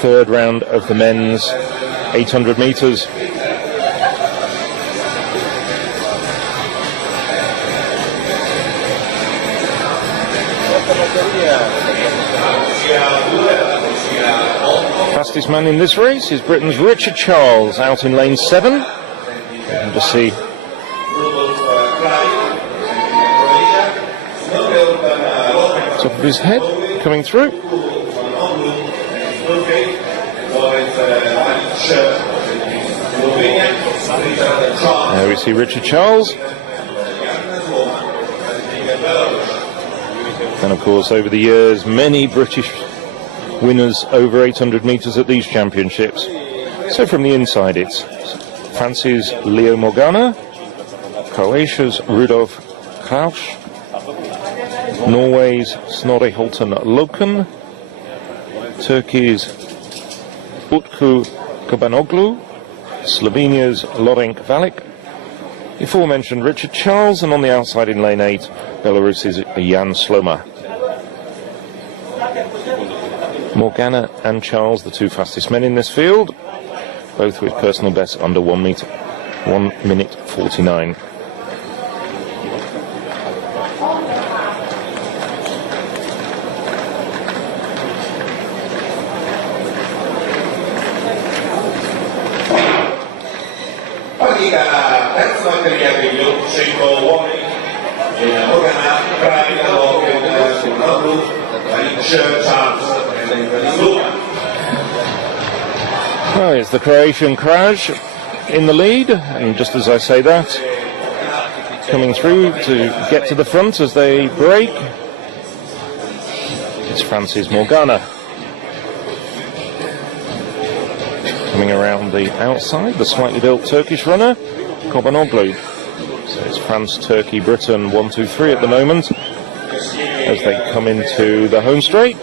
third round of the men's 800 meters. Fastest man in this race is Britain's Richard Charles, out in lane 7. You can just see top of his head coming through. There we see Richard Charles. And of course, over the years, many British winners over 800 metres at these championships. So from the inside, it's France's Leo Morgana, Croatia's Rudolf Kralj, Norway's Snorre Holten Loken, Turkey's Utku Kubanoglu, Slovenia's Lorenk Valic, the aforementioned Richard Charles, and on the outside in lane 8, Belarus's Jan Sloma. Morgana and Charles, the two fastest men in this field, both with personal bests under 1 minute 49. Well, it's the Croatian Kralj in the lead, and just as I say that, coming through to get to the front as they break, it's France's Morgana. Coming around the outside, the slightly built Turkish runner, Kubanoglu. So it's France, Turkey, Britain, 1, 2, 3 at the moment, as they come into the home straight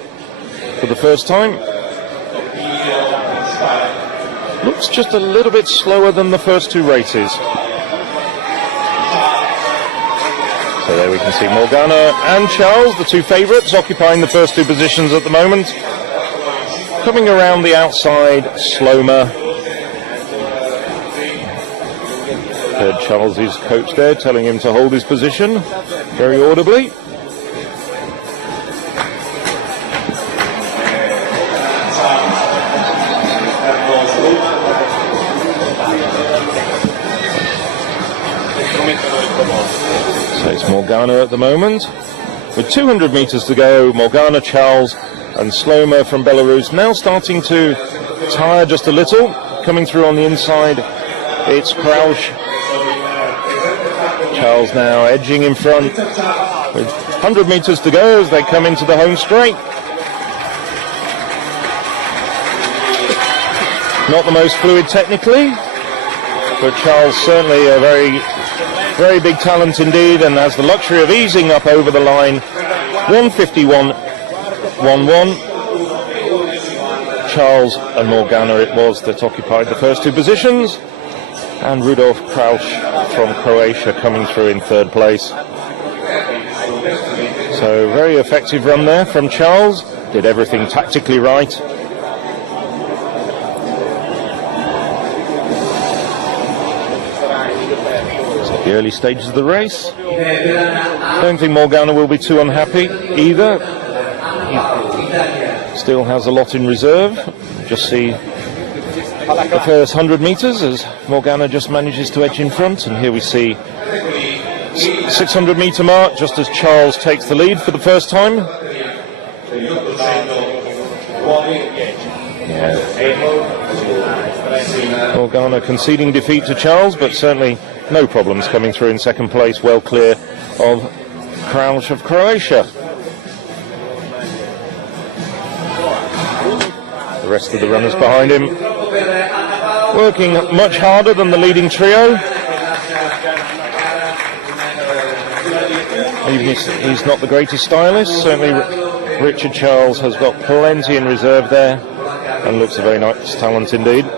for the first time. Looks just a little bit slower than the first two races. So there we can see Morgana and Charles, the two favourites, occupying the first two positions at the moment. Coming around the outside, Sloma. Heard Charles's coach there telling him to hold his position very audibly. So it's Morgana at the moment. With 200 metres to go, Morgana, Charles and Sloma from Belarus now starting to tire just a little. Coming through on the inside, it's Kralj. Charles now edging in front with 100 metres to go as they come into the home straight. Not the most fluid technically, but Charles certainly a very big talent indeed, and has the luxury of easing up over the line. 1:51.11. Charles and Morgana it was that occupied the first two positions, and Rudolf Kralj from Croatia coming through in third place. So very effective run there from Charles, did everything tactically right. The early stages of the race. Don't think Morgana will be too unhappy either. He still has a lot in reserve. Just see the first 100 metres as Morgana just manages to edge in front, and here we see 600 metre mark just as Charles takes the lead for the first time. Yeah. Morgana conceding defeat to Charles, but certainly no problems coming through in second place, well clear of Kralj of Croatia. The rest of the runners behind him working much harder than the leading trio. Even if he's not the greatest stylist, certainly Richard Charles has got plenty in reserve there and looks a very nice talent indeed.